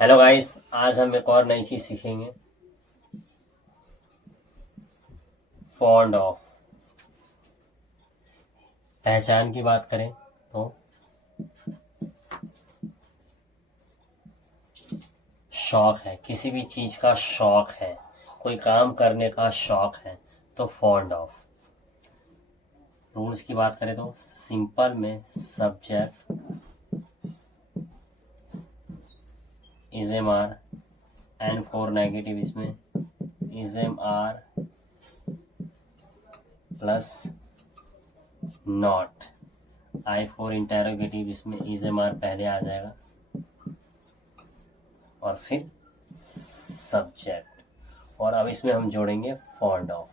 Hello guys, आज हम एक और नई चीज सीखेंगे। Fond of. पहचान की बात करें तो शौक है, किसी भी चीज का शौक है, कोई काम करने का शौक है तो फॉन्ड ऑफ। रूल्स की बात करें तो सिंपल में subject is am are, and for negative इसमें is am are plus not, I for interrogative इसमें इज एम आर पहले आ जाएगा और फिर सब्जेक्ट। और अब इसमें हम जोड़ेंगे फॉन्ड ऑफ।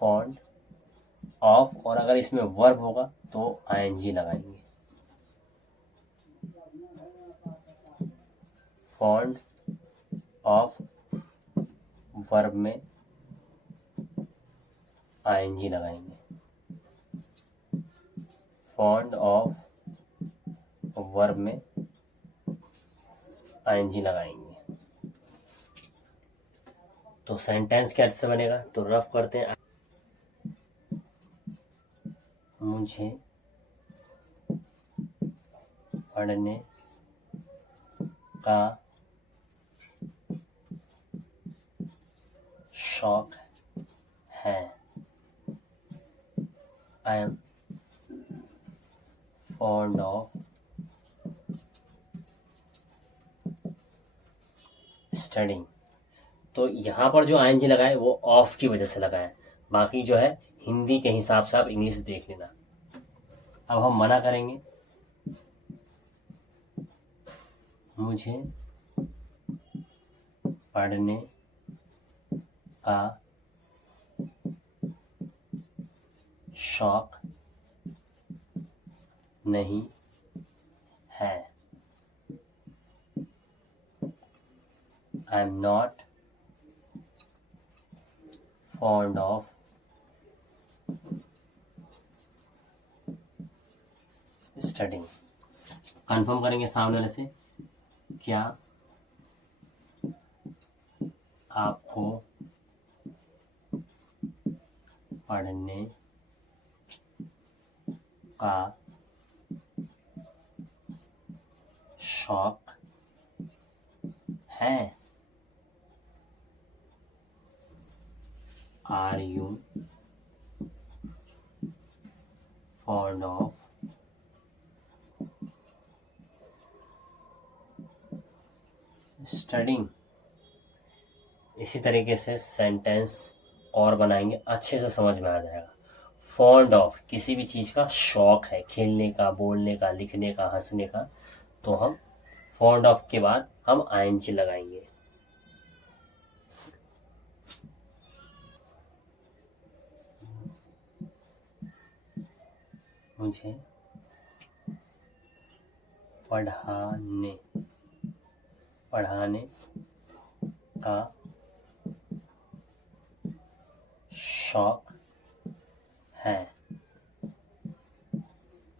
फॉन्ड ऑफ, और अगर इसमें वर्ब होगा तो आईएनजी लगाएंगे। फॉन्ड ऑफ, वर्ब में आईएनजी लगाएंगे। फॉन्ड ऑफ, वर्ब में आईएनजी लगाएंगे। तो सेंटेंस कैसे बनेगा तो रफ करते हैं। मुझे पढ़ने का शौक है। I am fond of studying. तो यहाँ पर जो आईएनजी लगाए वो ऑफ की वजह से लगाए, बाकी जो है हिंदी के हिसाब से आप इंग्लिश देख लेना। अब हम मना करेंगे। मुझे पढ़ने का शौक नहीं है। I am not fond of studying. Confirm करेंगे सामने वाले से, क्या आपको पढ़ने का शौक है? Are you fond of studying. इसी तरीके से सेंटेंस और बनाएंगे, अच्छे से समझ में आ जाएगा। फॉन्ड ऑफ, किसी भी चीज़ का शौक है, खेलने का, बोलने का, लिखने का, हंसने का, तो हम फॉन्ड ऑफ के बाद हम आईएनजी लगाएंगे। मुझे पढ़ाने का शौक है।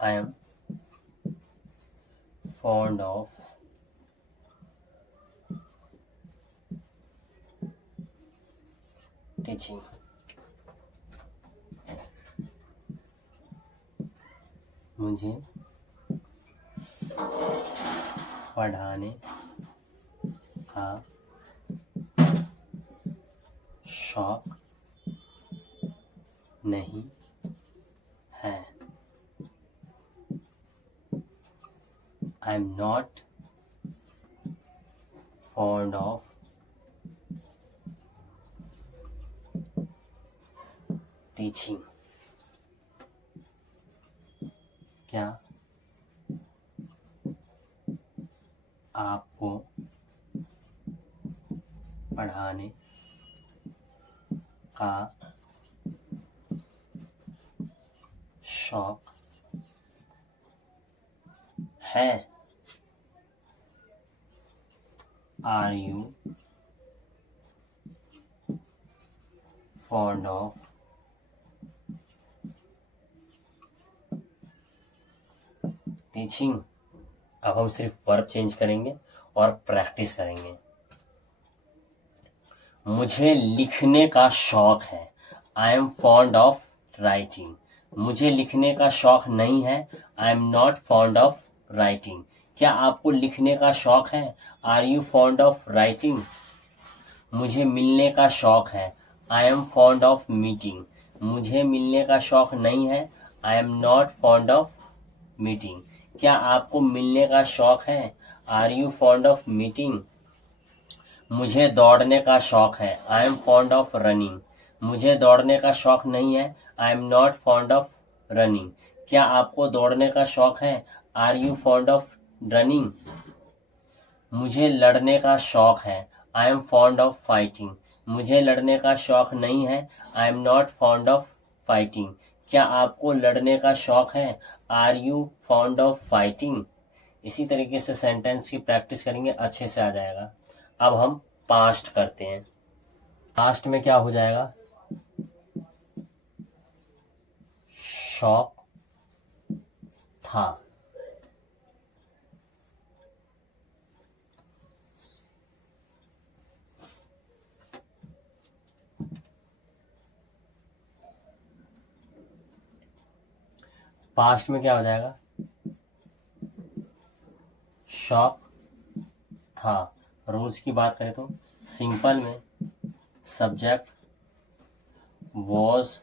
I am fond of teaching. मुझे पढ़ाने का शौक नहीं है। I am not fond of teaching. क्या आपको पढ़ाने का शौक है? Are you fond of teaching? अब हम सिर्फ वर्ब चेंज करेंगे और प्रैक्टिस करेंगे। मुझे लिखने का शौक है, I am fond of writing. मुझे लिखने का शौक नहीं है, I am not fond of writing. क्या आपको लिखने का शौक है, are you fond of writing. मुझे मिलने का शौक है, I am fond of meeting. मुझे मिलने का शौक नहीं है, I am not fond of meeting. क्या आपको मिलने का शौक है, are you fond of meeting. मुझे दौड़ने का शौक है, I am fond of running. मुझे दौड़ने का शौक नहीं है, I am not fond of running. क्या आपको दौड़ने का शौक है, are you fond of running. मुझे लड़ने का शौक है, I am fond of fighting. मुझे लड़ने का शौक नहीं है, I am not fond of fighting. क्या आपको लड़ने का शौक है, are you fond of fighting. इसी तरीके से सेंटेंस की प्रैक्टिस करेंगे, अच्छे से आ जाएगा। अब हम पास्ट करते हैं। पास्ट में क्या हो जाएगा, शौक था। पास्ट में क्या हो जाएगा, शौक था। रूल्स की बात करें तो सिंपल में सब्जेक्ट वॉज,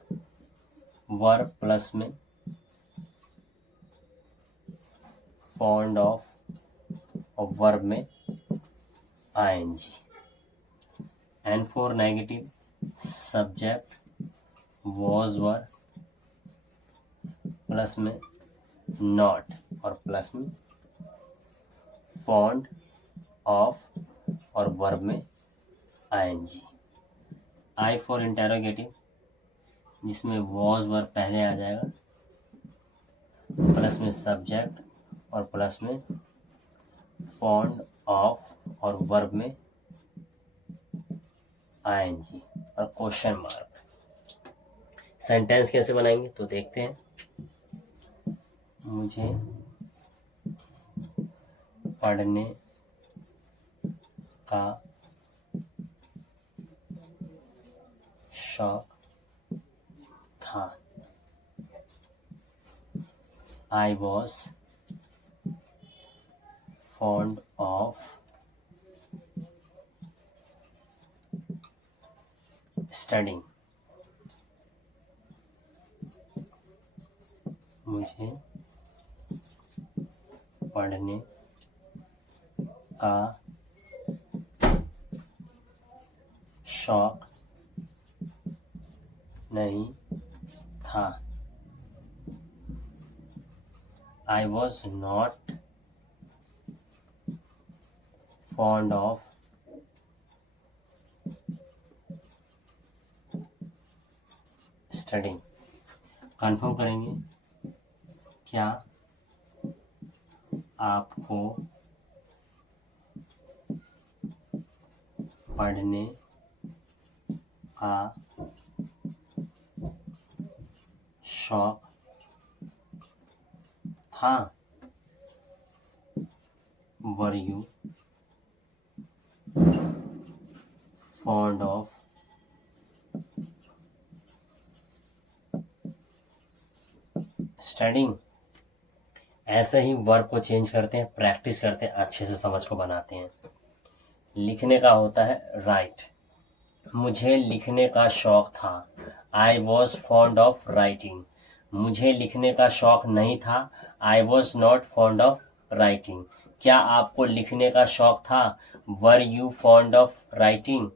वर्ब प्लस में फॉन्ड ऑफ और वर्ब में I N G. And for negative subject was verb plus में नॉट और प्लस में फॉन्ड ऑफ और वर्ब में आईएनजी। आई फॉर इंटेरोगेटिव जिसमें वॉज वर्ब पहले आ जाएगा, प्लस में सब्जेक्ट और प्लस में फॉन्ड ऑफ और वर्ब में आईएनजी और क्वेश्चन मार्क। सेंटेंस कैसे बनाएंगे तो देखते हैं। मुझे पढ़ने का शौक था, I was fond of studying. मुझे पढ़ने का शौक नहीं था, I was not fond of studying. Confirm करेंगे, क्या आपको पढ़ने का शौक था, were you fond of studying. ऐसे ही वर्ब को चेंज करते हैं, प्रैक्टिस करते हैं, अच्छे से समझ को बनाते हैं। लिखने का होता है राइट। मुझे लिखने का शौक था, I was fond of writing. मुझे लिखने का शौक नहीं था, I was not fond of writing. क्या आपको लिखने का शौक था, were you fond of writing.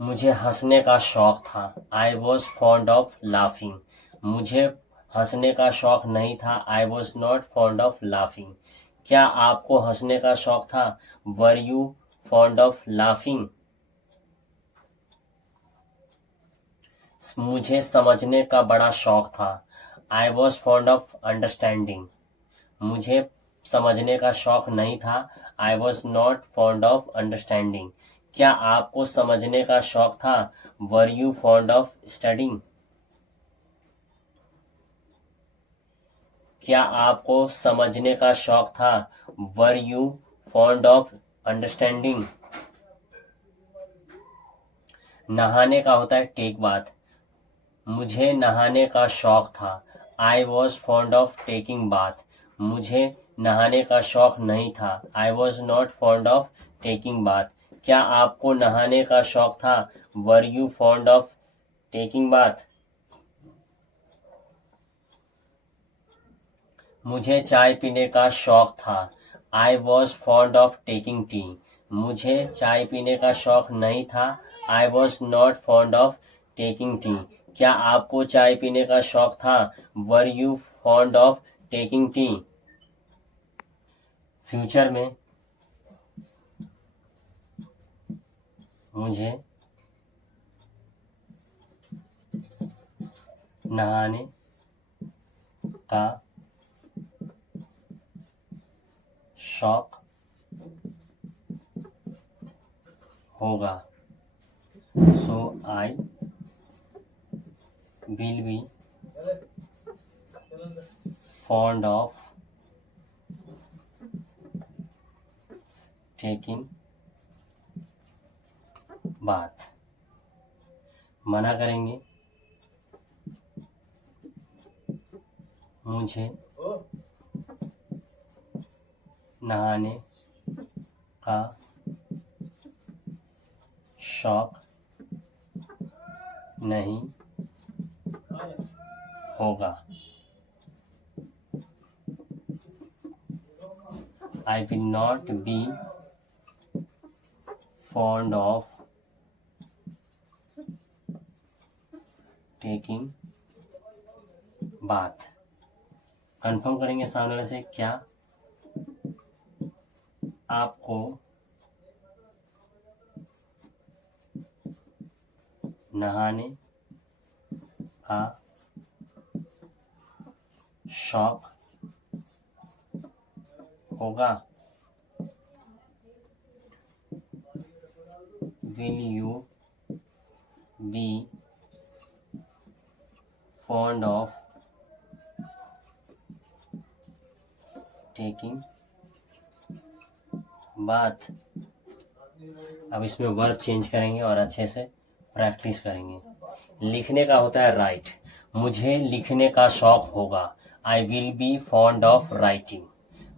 मुझे हंसने का शौक था, I was fond of laughing. मुझे हंसने का शौक नहीं था, I was not fond of laughing. क्या आपको हंसने का शौक था, were you fond of laughing. मुझे समझने का बड़ा शौक था, I was fond of understanding. मुझे समझने का शौक नहीं था, I was not fond of understanding. क्या आपको समझने का शौक था, were you fond of studying. क्या आपको समझने का शौक था? Were you fond of understanding? नहाने का होता है टेक बाथ। मुझे नहाने का शौक था। I was fond of taking bath. मुझे नहाने का शौक नहीं था। I was not fond of taking bath. क्या आपको नहाने का शौक था? Were you fond of taking bath? मुझे चाय पीने का शौक था। I was fond of taking T. मुझे चाय पीने का शौक नहीं था। I was not fond of taking T. क्या आपको चाय पीने का शौक था? Were you fond of taking tea? Future में मुझे नहाने का शौक होगा। So I will be fond of taking bath. मना करेंगे, मुझे नहाने का शौक नहीं होगा। I will not be fond of taking bath. Confirm करेंगे सामने वाले से, क्या आपको नहाने का शौक होगा? Will you B fond of taking bath? अब इसमें वर्ब चेंज करेंगे और अच्छे से प्रैक्टिस करेंगे। लिखने का होता है राइट। मुझे लिखने का शौक होगा। I will be fond of writing.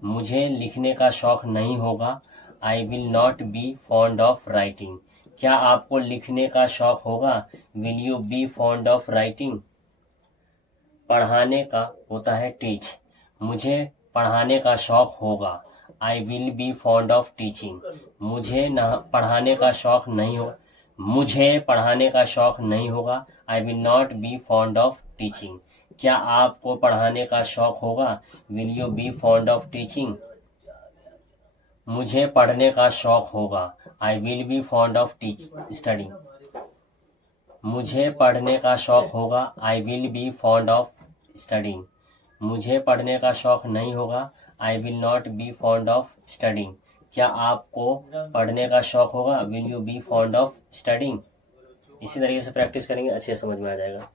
मुझे लिखने का शौक नहीं होगा। I will not be fond of writing. क्या आपको लिखने का शौक होगा? Will you B fond of writing? पढ़ाने का होता है टीच। मुझे पढ़ाने का शौक होगा। I will be fond of teaching. मुझे पढ़ाने का शौक नहीं हो मुझे पढ़ाने का शौक नहीं होगा। I will not be fond of teaching. क्या आपको पढ़ाने का शौक होगा? Will you B fond of teaching? मुझे पढ़ने का शौक होगा। I will be fond of study. मुझे पढ़ने का शौक होगा। I will be fond of studying. मुझे पढ़ने का शौक नहीं होगा। I will not be fond of studying. क्या आपको पढ़ने का शौक होगा? Will you B fond of studying? इसी तरीके से प्रैक्टिस करेंगे, अच्छे समझ में आ जाएगा।